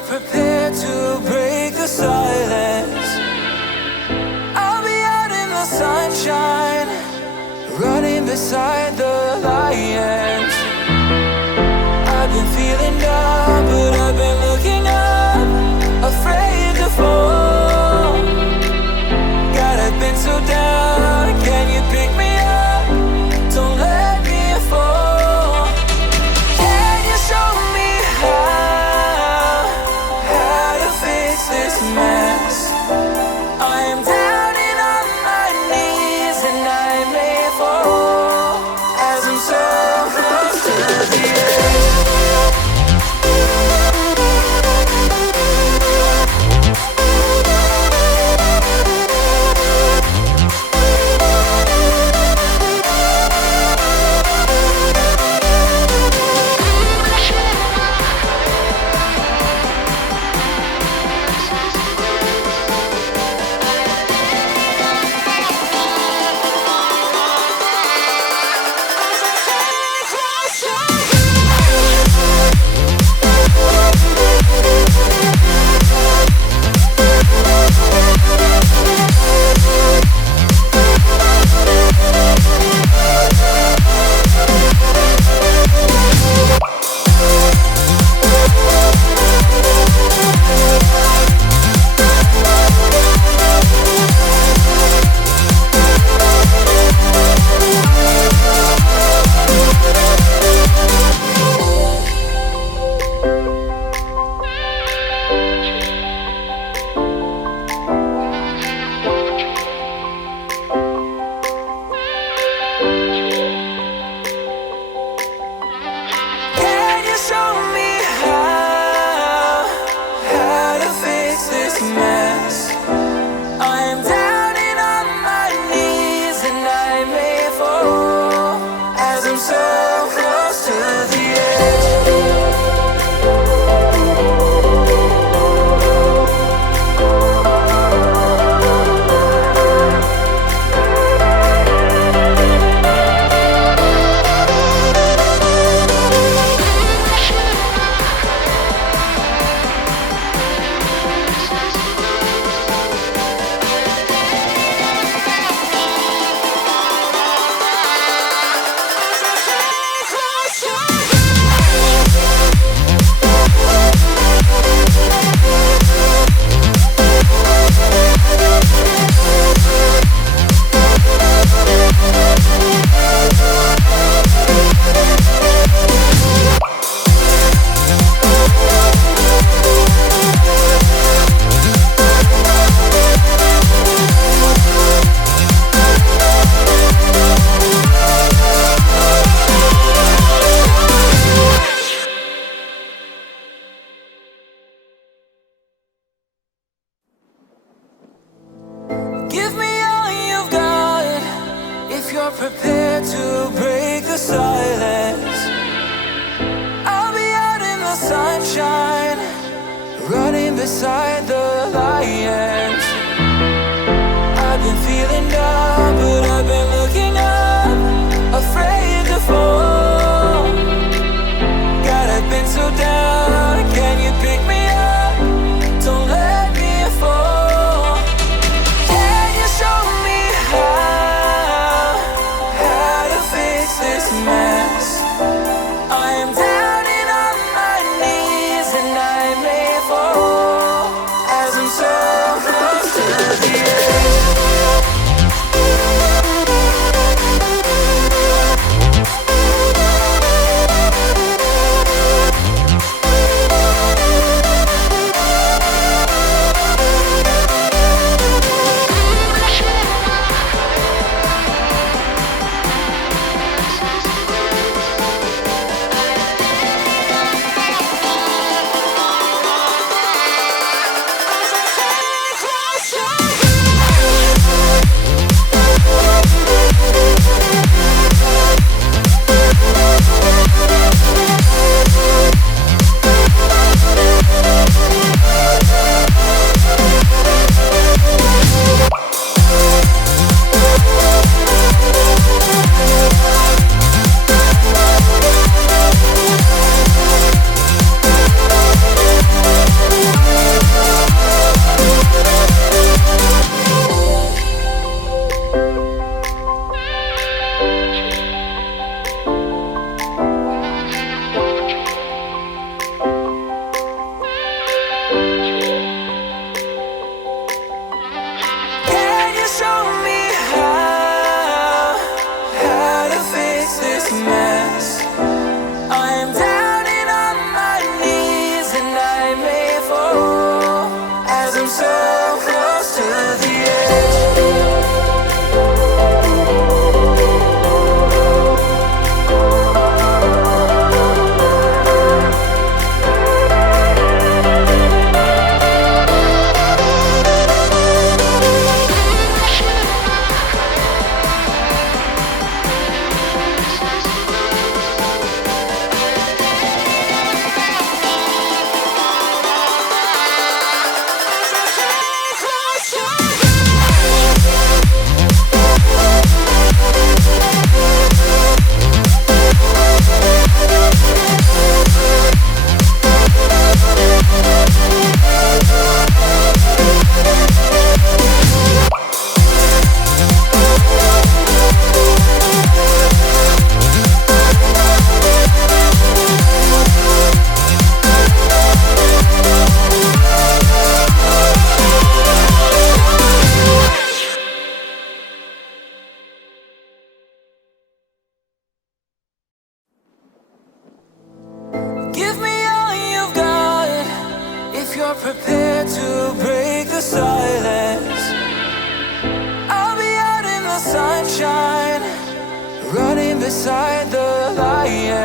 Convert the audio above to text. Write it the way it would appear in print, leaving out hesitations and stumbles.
you're prepared to break the silence, I'll be out in the sunshine, running beside the lions. I've been feeling down, but I've been looking up, afraid to fall. God, I've been so down, can you pick me up? Don't let me fall. Can you show me how to fix this mess? I am down and on my knees, and I may fall as I'm so close to the edge. Can you show me how to fix this mess? I am down and on my knees, and I may fall as I'm so close to the edge. Give me all you've got if you're prepared to break the silence. I'll be out in the sunshine, running beside the lions. I've been feeling down, but I've been looking up, afraid to fall. God, I've been so down, can you pick me up? Don't let me fall. Can you show me how to fix this mess? I am down and on my knees, and I may fall you're prepared to break the silence, I'll be out in the sunshine, running beside the lion.